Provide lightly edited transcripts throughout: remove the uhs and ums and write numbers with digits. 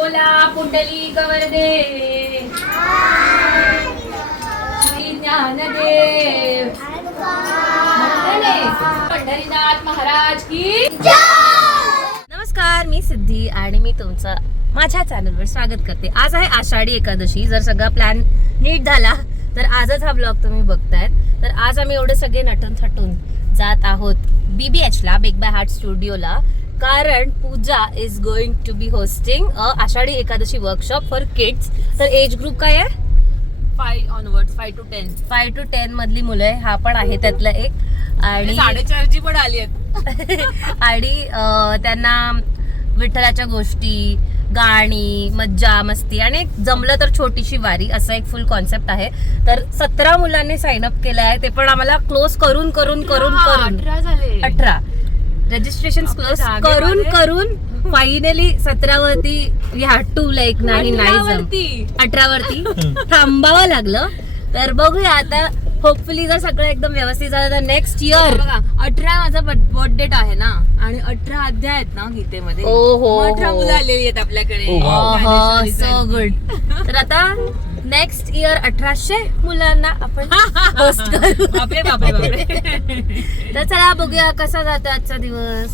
बोला पुंडलिक वरदे श्री ज्ञानदेव पंढरीनाथ महाराज की नमस्कार, मी सिद्धी आणि मी तुमचं माझ्या चॅनलवर स्वागत करते. आज आहे आषाढी एकादशी. जर सगळा प्लॅन नीट झाला तर आजच हा ब्लॉग तुम्ही बघतायत. तर आज आम्ही एवढे सगळे नटून थटून जात आहोत BBH ला, बिग बाय हार्ट स्टुडिओला, कारण Pooja is going to be hosting a Ashadhi Ekadashi workshop for kids. तर एज ग्रुप काय आहे? 5 ऑनवर्ड्स, 5 to 10. 5 to 10 मधली मुलं आहे. हा पण आहे त्यातला एक. आणि 4:30ची पण आली आहेत. आणि त्यांना विठ्ठलाच्या गोष्टी, गाणी, मज्जा मस्ती आणि जमलं तर छोटीशी वारी असा एक फुल कॉन्सेप्ट आहे. तर 17 मुलांनी साइन अप केलं आहे. ते पण आम्हाला क्लोज करून 18 झाले. 18 रजिस्ट्रेशन क्लोज करून फायनली 17 वरती वी हॅड टू लाईक नाही 18 वरती थांबावं लागलं. तर बघूया आता, होपफुली जर सगळं एकदम व्यवस्थित झालं तर नेक्स्ट इयर. बघा 18 माझा बर्थ डेट आहे ना, आणि 18 अध्याय आहेत ना गीतेमध्ये. 18 मुलं आलेली आहेत आपल्याकडे. So good. तर आता नेक्स्ट इयर 1800 मुलांना आपण होस्ट करू. बापरे बापरे बापरे. तर चला बघूया कसा जातो आजचा दिवस.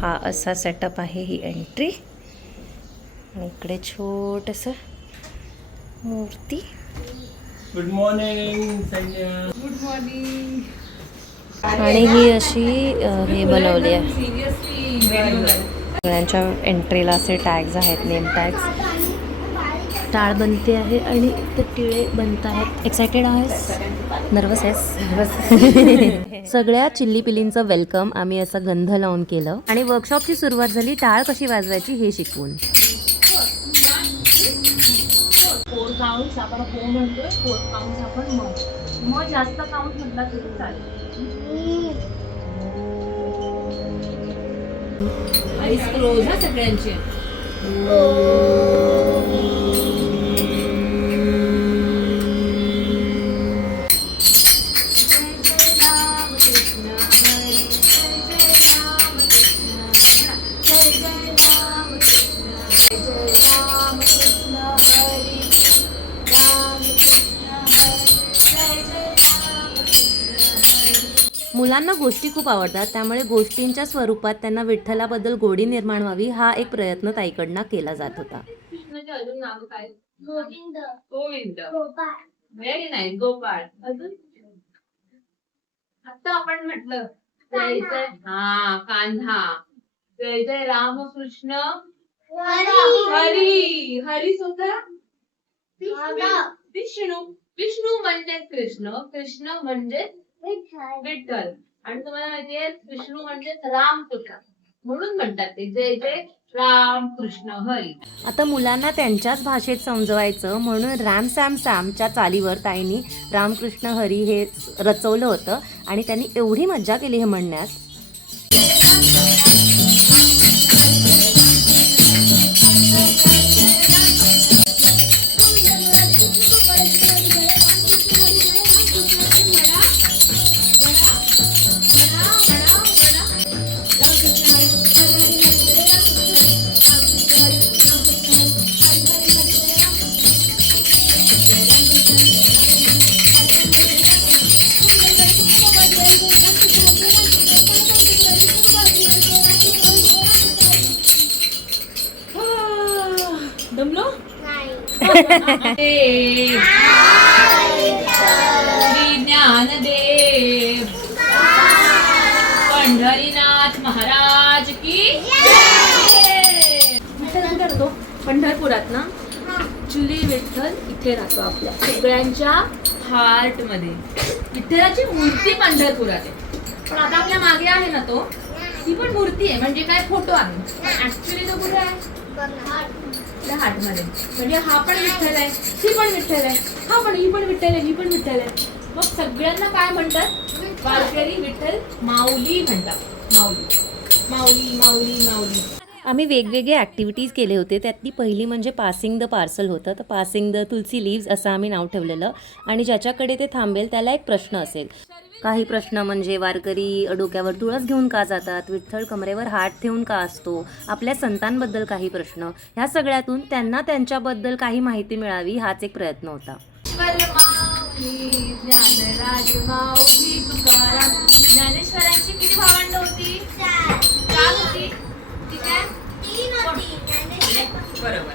हा असा सेटअप आहे, ही एंट्री, आणि इकडे छोटस मूर्ती. Good morning Sanjay. Good morning. आणि ही अशी हे बनवली आहे. सिरियसली सगळ्यांच्या एंट्रीला असे टॅग्स आहेत, नेम टॅग्स. टाळ बनते आहे आणि ते टिळे बनत आहेत. एक्सायटेड आहेस? नर्वस आहेस? सगळ्या चिल्ली पिलींचं वेलकम आम्ही असं गंध लावून केलं आणि वर्कशॉपची सुरुवात झाली टाळ कशी वाजवायची हे शिकवून. 4 काउंट्स आपण हो म्हणतोय, 4 काउंट्स आपण मग जास्त काउंट म्हटला तरी चालेल. आणि क्लोज हा सगळ्यांचे. मुलांना गोष्टी खूप आवडतात, त्यामुळे गोष्टींच्या स्वरूपात त्यांना विठ्ठलाबद्दल गोडी निर्माण व्हावी हा एक प्रयत्न ताईकडनं केला जात होता. कृष्णाचे अजून नाव काय? गोविंद. गोविंद. Very nice. गोपाळ. अजून आता आपण म्हटलं जय जय कान्हा, जय जय रामकृष्ण हरी. हरी सुद्धा विष्णू. विष्णू म्हणजे कृष्ण, कृष्ण म्हणजे विठ्ठल. आणि तुम्हाला माहितीये विष्णू म्हणजे रामकृष्ण, म्हणून म्हणतात ते जय जय राम कृष्ण हरी. आता मुलांना त्यांच्याच भाषेत समजवायचं म्हणून रॅम सॅम सॅमच्या चालीवर ताईंनी रामकृष्ण हरी हे रचवलं होतं आणि त्यांनी एवढी मज्जा केली हे म्हणण्यात. दमलो? श्री ज्ञानदेव पंढरीनाथ महाराज की. विठ्ठल कुठे राहतो? पंढरपुरात ना. ऍक्च्युली विठ्ठल इथे राहतो आपल्या सगळ्यांच्या हार्ट मध्ये. विठ्ठलाची मूर्ती पंढरपुरात आहे, पण आता आपल्या मागे आहे ना तो, ती पण मूर्ती आहे, म्हणजे काय फोटो आहे. ऍक्च्युली तो कुठे आहे? हार्ट मध्ये. म्हणजे हा पण विठ्ठल आहे, ही पण विठ्ठल आहे, हा पण, ही पण विठ्ठल आहे, ही पण विठ्ठल आहे. मग सगळ्यांना काय म्हणतात? वारकरी विठ्ठल माऊली म्हणतात. माऊली माऊली माऊली माऊली. आम्ही वेगवेगळे ॲक्टिव्हिटीज केले होते. त्यातली पहिली म्हणजे पासिंग द पार्सल होतं. तर पासिंग द तुलसी लिव्ज असं आम्ही नाव ठेवलेलं, आणि ज्याच्याकडे ते थांबेल त्याला एक प्रश्न असेल. काही प्रश्न म्हणजे वारकरी डोक्यावर तुळस घेऊन का जातात, विठ्ठल कमरेवर हात ठेवून का असतो, आपल्या संतांबद्दल काही प्रश्न, ह्या सगळ्यातून त्यांना त्यांच्याबद्दल काही माहिती मिळावी हाच एक प्रयत्न होता. ज्ञानेश्वरांची किती भावंड होती? 4 होती. ठीक आहे, बरोबर.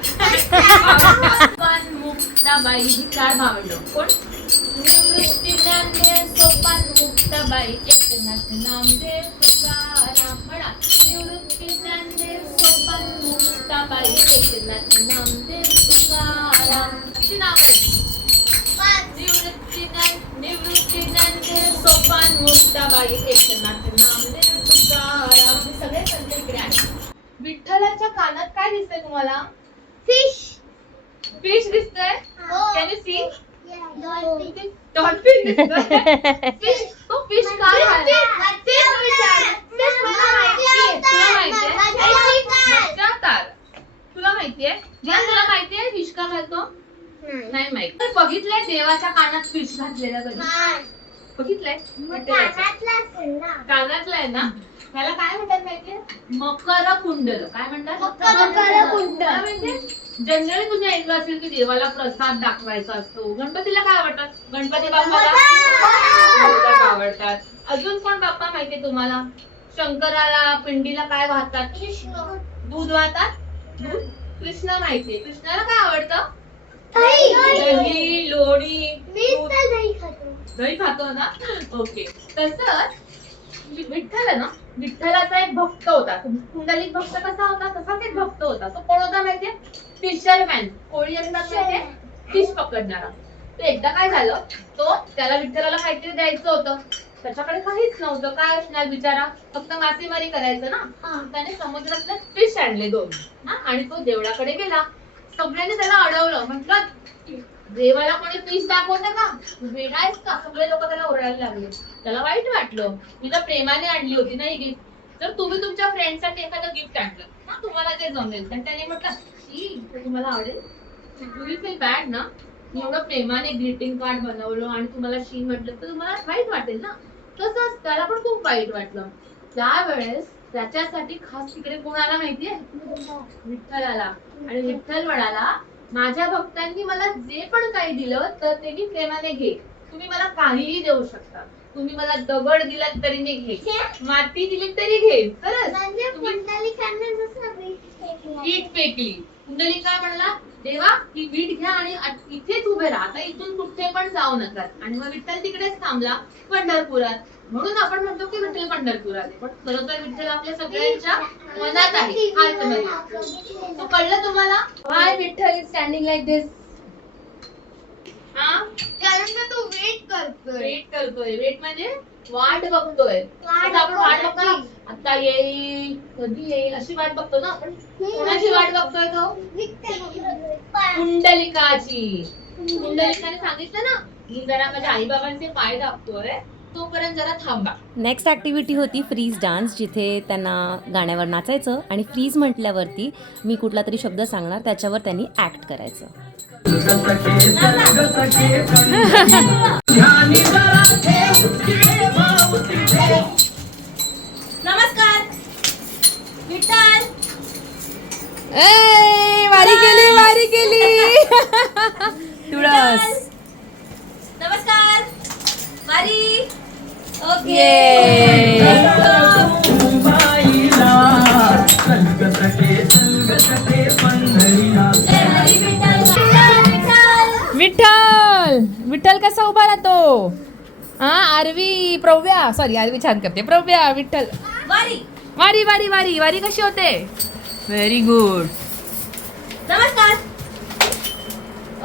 पण मुक्ताबाई ही 4 भावंड. कोण? निवृत्ती ज्ञानदेव सोपान मुक्ताबाई एकनाथ नामदेव तुकाराम. म्हणा, निवृत्ती ज्ञानदेव सोपान मुक्ताबाई एकनाथ नामदेव तुकाराम. अशी नाव आहेत. निवृत्ती ज्ञानदेव सोपान मुक्ताबाई एकनाथ नामदेव तुकाराम. हे सगळे संत इकडे आहेत. विठ्ठलाच्या कानात काय दिसतंय तुम्हाला? फिश दिसतंय. Can you see? डॉल्फिन दिसतोय. फिश. तो फिश काय तुला माहितीये? ज्या तुला माहितीये फिश का घालतो? नाही माहित. बघितलंय देवाच्या कानात फिश घातलेलं कधी? बघितलंय? कानातलं आहे ना. त्याला काय म्हणतात माहितीये? मकर कुंडल. काय म्हणतात? मकर कुंडल. म्हणजे जनरली तुम्ही ऐकलं असेल की देवाला प्रसाद दाखवायचा असतो. गणपतीला काय आवडतात? गणपती बाप्पाला मोदक आवडतात. अजून कोण बाप्पा माहितीये तुम्हाला? शंकराला पिंडीला काय वाहतात? दूध वाहतात. दूध. कृष्ण माहितीये. कृष्णाला काय आवडतं? दही, लोणी. दही खातो ना. ओके. तसंच विठ्ठल आहे ना, विठ्ठलाचा एक भक्त होता. कुंडलिक भक्त कसा होता? तसाच एक भक्त होता. तो कोण होता माहितीये? फिशरमॅन. कोळी असतात माहितीये? फिश पकडणारा. तर एकदा काय झालं, त्याला विठ्ठलाला काहीतरी द्यायचं होतं. त्याच्याकडे काहीच नव्हतं. काय असणार बिचारा? फक्त मासेमारी करायचं ना. त्याने समुद्रातले फिश आणले 2 आणि तो देवळाकडे गेला. सगळ्यांनी त्याला अडवलं. म्हटलं, देवाला कोणी फिश दाखवतं का? वेडा आहेस का? सगळे लोक त्याला ओरडायला लागले. त्याला वाईट वाटलं. मी तर प्रेमाने आणली होती ना ही गिफ्ट. तर तुम्ही तुमच्या फ्रेंडसाठी एखादं गिफ्ट आणलं ना, तुम्हाला ते जमेल. तर त्याने म्हटलं, तुम्हाला आवडेल? डू यू फील बॅड ना? मी एवढं प्रेमाने ग्रीटिंग कार्ड बनवलं आणि तुम्हाला शी म्हटलं तर तुम्हाला वाईट वाटेल ना. तसंच त्याला पण खूप वाईट वाटलं. त्यावेळेस त्याच्यासाठी खास तिकडे कोण आला माहितीये? विठ्ठल आला. आणि विठ्ठल म्हणाला, माझ्या भक्तांनी मला जे पण काही दिलं तर ते मी प्रेमाने घे. तुम्ही मला काहीही देऊ शकता. तुम्ही मला दगड दिलात तरी मी घे, माती दिली तरी घे. खरंच वीट फेकली. कुंडलिक काय म्हणला? देवा, ही वीट घ्या आणि इथेच उभे राहा. आता इथून कुठे पण जाऊ नका. आणि मग विठ्ठल तिकडेच थांबला पंढरपुरात. म्हणून आपण म्हणतो की विठ्ठल पंढरपुरात आहे. पण खरं तर विठ्ठल आपल्या सगळ्यांच्या मनात आहे, आतमध्ये. तो कळलं तुम्हाला? व्हाय विठ्ठल इज स्टँडिंग लाईक दिस? कारण तो वेट करतोय. वेट म्हणजे वाट बघतोय. आपण वाट बघतो, आता येईल, कधी येईल अशी वाट बघतो ना आपण. कोणाची वाट बघतोय तो? कुंडलिकाची. कुंडलिकाने सांगितलं ना, मी जरा माझ्या आई बाबांचे पाय दाबतोय, तोपर्यंत जरा थांबा. नेक्स्ट ॲक्टिव्हिटी होती फ्रीज डान्स, जिथे त्यांना गाण्यावर नाचायचं आणि फ्रीज म्हटल्यावरती मी कुठला तरी शब्द सांगणार, त्याच्यावर त्यांनी ॲक्ट करायचं. नमस्कार विठ्ठल. वारी केली तुळस. नमस्कार वारी. ओके. विठ्ठल कसा उभा राहतो? आरवी छान करते. प्रव्या विठ्ठल. वारी कशी होते? Very good. नमस्कार.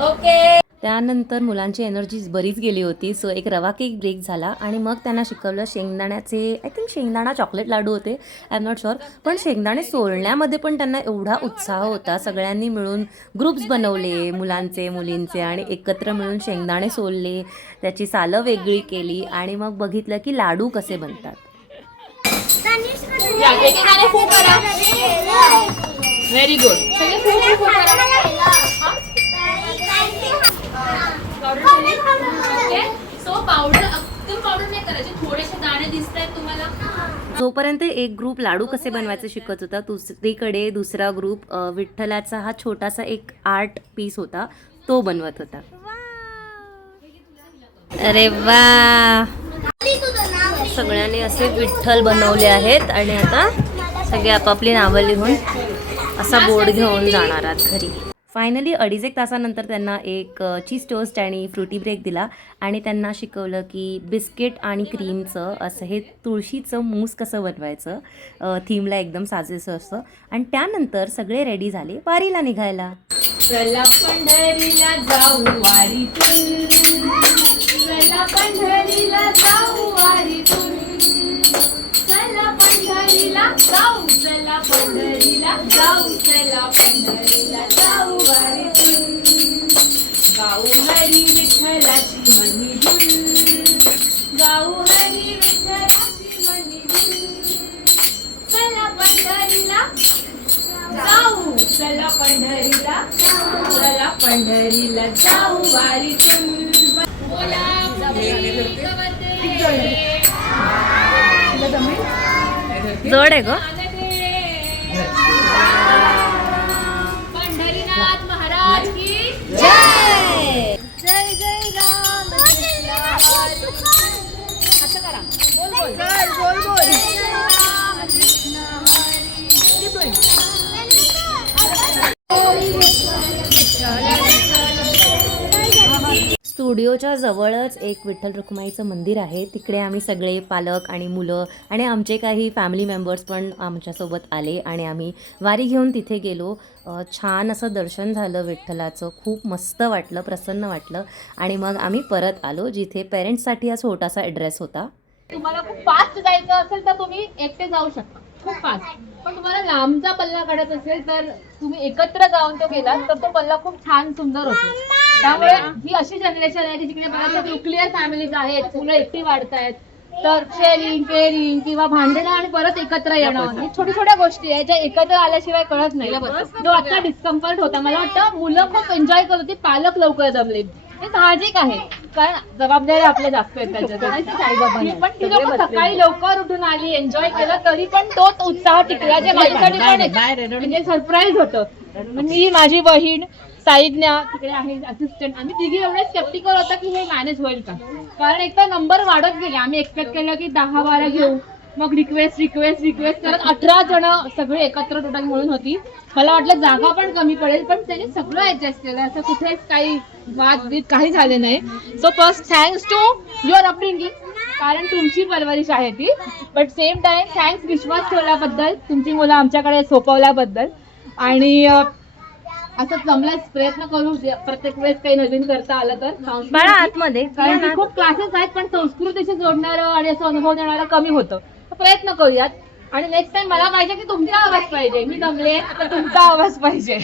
ओके. त्यानंतर मुलांची एनर्जी बरीच गेली होती, सो एक रवा केक ब्रेक झाला आणि मग त्यांना शिकवलं शेंगदाण्याचे, आय थिंक शेंगदाणा चॉकलेट लाडू होते, आय एम नॉट शुअर. पण शेंगदाणे सोलण्यामध्ये पण त्यांना एवढा उत्साह होता. सगळ्यांनी मिळून ग्रुप्स बनवले, मुलांचे मुलींचे, आणि एकत्र मिळून शेंगदाणे सोलले, त्याची सालं वेगळी केली आणि मग बघितलं की लाडू कसे बनतात. Very good. सगळे खूप करा. ओके. सो पावडर एकदम पावडर नाही करायची, थोडेसे दाणे दिसत आहेत तुम्हाला. जोपर्यंत एक ग्रुप लाडू कसे बनवायचे शिकत होता, दुसरीकडे दुसरा ग्रुप विठ्ठलाचा हा छोटासा एक आर्ट पीस होता तो बनवत होता. अरे वा, सगळ्यांनी असे विठ्ठल बनवले आहेत आणि आता सगळे आपापली नावं लिहून असा बोर्ड घेऊन जाणार आहात घरी. फायनली 2.5 तासानंतर त्यांना एक चीज टोस्ट आणि फ्रुटी ब्रेक दिला आणि त्यांना शिकवलं की बिस्किट आणि क्रीमचं असं हे तुळशीचं मूस कसं बनवायचं, थीमला एकदम साजेसं असतं. आणि त्यानंतर सगळे रेडी झाले वारीला निघायला. चला पंढरीला जाऊ वारीतून, चला पंढरीला जाऊ वारीतून, चला पंढरीला जाऊ, चला पंढरीला जाऊ, चला पंढरीला जाऊ वारीतून. गाऊ हरी विठ्ठलाची मनी धून, गाऊ हरी विठ्ठलाची मनी धून, चला पंढरीला जाऊ, चला पंढरीला, चला पंढरीला जाऊ वारीतून. बोला जड आहे ग. पंढरीनाथ महाराज की जय. जय जय राम कृष्ण हरी. असं करा, बोल बोल बोल. राम कृष्ण स्टुडिओच्या जवळच एक विठ्ठल रखुमाईचं मंदिर आहे. तिकडे आम्ही सगळे पालक आणि मुलं आणि आमचे काही फॅमिली मेंबर्स पण आमच्यासोबत आले आणि आम्ही वारी घेऊन तिथे गेलो. छान असं दर्शन झालं विठ्ठलाचं, खूप मस्त वाटलं, प्रसन्न वाटलं. आणि मग आम्ही परत आलो जिथे पेरेंट्ससाठी हा छोटासा ॲड्रेस होता. तुम्हाला खूप फास्ट जायचं असेल तर तुम्ही एकटे जाऊ शकता, खूप फास्ट. पण तुम्हाला लांबचा पल्ला काढत असेल तर तुम्ही एकत्र जाऊन तो गेलात तर तो पल्ला खूप छान सुंदर होतो. त्यामुळे ही अशी जनरेशन आहे की जिकडे बऱ्याचशा न्यूक्लिअर फॅमिलीज आहेत, मुलं एकटी वाढतायत, तर शेअरिंग केअरिंग किंवा भांडणं आणि परत एकत्र येणं ही छोट्या छोट्या गोष्टी आहेत ज्या एकत्र आल्याशिवाय कळत नाही. तो आता डिस्कम्फर्ट होता. मला वाटतं मुलं खूप एन्जॉय करत होती, पालक लवकर जमले, हे साहजिक आहे कारण जबाबदारी आपल्या जास्त आहेत त्याच्यात. पण ती लोक सकाळी लवकर उठून आली, एन्जॉय केलं, तरी पण तोच उत्साह टिकला जे माझ्यासाठी पण म्हणजे सरप्राईज होतं. मी, माझी बहीण साईज्ञा तिकडे आहे असिस्टंट, आम्ही तिघी एवढे स्केप्टिकल होता की हे मॅनेज होईल का, कारण एकदा नंबर वाढत गेले. आम्ही एक्सपेक्ट केलं की 10-12 घेऊ, मग रिक्वेस्ट करत 18 जण सगळे एकत्र टोटल म्हणून होती. मला वाटलं जागा पण कमी पडेल, पण त्यांनी सगळं ऍडजस्ट केलं, असं कुठेच काही वादविद काही झाले नाही. So first thanks to your upbringing, कारण तुमची परवरिश आहे ती. बट सेम टाइम थँक्स विश्वास ठेवल्याबद्दल, तुमची मुलं आमच्याकडे सोपवल्याबद्दल. आणि असं जमल्यास प्रयत्न करू प्रत्येक वेळेस काही नवीन करता आलं तर. बाळा आतमध्ये, कारण खूप क्लासेस आहेत पण संस्कृतीशी जोडणारं आणि असं अनुभव देणारं कमी होतं. प्रयत्न करूयात. आणि नेक्स्ट टाइम मला पाहिजे की तुमचा आवाज पाहिजे, मी जमले तर तुमचा आवाज पाहिजे.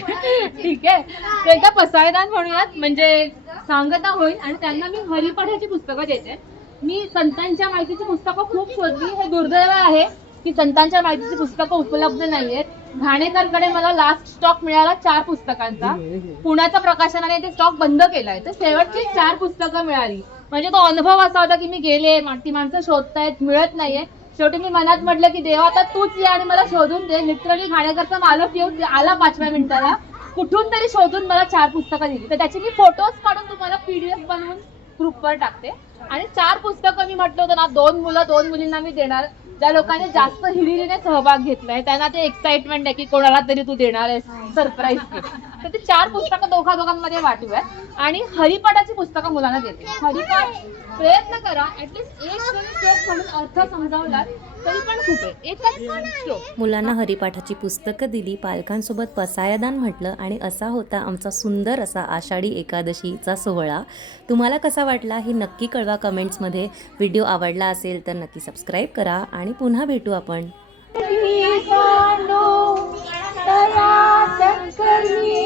ठीक आहे, तर एकदा पसायदान म्हणूयात, म्हणजे सांगता होईल. आणि त्यांना मी हरिपाठाची पुस्तकं देते. मी संतांच्या माहितीची पुस्तकं खूप शोधली. हे दुर्दैव आहे की संतांच्या माहितीची पुस्तकं उपलब्ध नाहीयेत. घाणेकरकडे मला लास्ट स्टॉक मिळाला 4 पुस्तकांचा. पुण्याच्या प्रकाशनाने ते स्टॉक बंद केलाय, तर शेवटची 4 पुस्तकं मिळाली. म्हणजे तो अनुभव असा होता की मी गेले, ती माणसं शोधतायत, मिळत नाहीये. शेवटी मी मनात म्हटलं की देवा आता तूच ये आणि मला शोधून दे. लिटरली घाणेकरचा मालक येऊन आला 5व्या मिनिटाला, कुठून तरी शोधून मला 4 पुस्तकं दिली. तर त्याचे मी फोटोज काढून तुम्हाला PDF बनवून ग्रुपवर टाकते. आणि 4 पुस्तकं मी म्हटलं होतं ना, 2 मुलं 2 मुलींना मी देणार. ज्या लोकांनी जास्त हिरिरीने सहभाग घेतलाय त्यांना ते एक्साइटमेंट आहे की कोणाला तरी तू देणार आहेस सरप्राईज गिफ्ट. तर ते 4 पुस्तकं दोघांमध्ये वाटूयात आणि हरिपाठाची पुस्तकं मुलांना देते. हरिपाठ प्रयत्न करा, ऍटलीस्ट एक श्लोक म्हणून अर्थ समजावला तरी पण खूप आहे. एकच श्लोक. मुलांना हरिपाठाची पुस्तकं दिली, पालकांसोबत पसायदान म्हटलं आणि असा होता आमचा सुंदर असा आषाढी एकादशीचा सोहळा. तुम्हाला कसा वाटला हे नक्की कळवा कमेंट्समध्ये. व्हिडिओ आवडला असेल तर नक्की सबस्क्राईब करा आणि पुन्हा भेटू आपण. दया शंकरी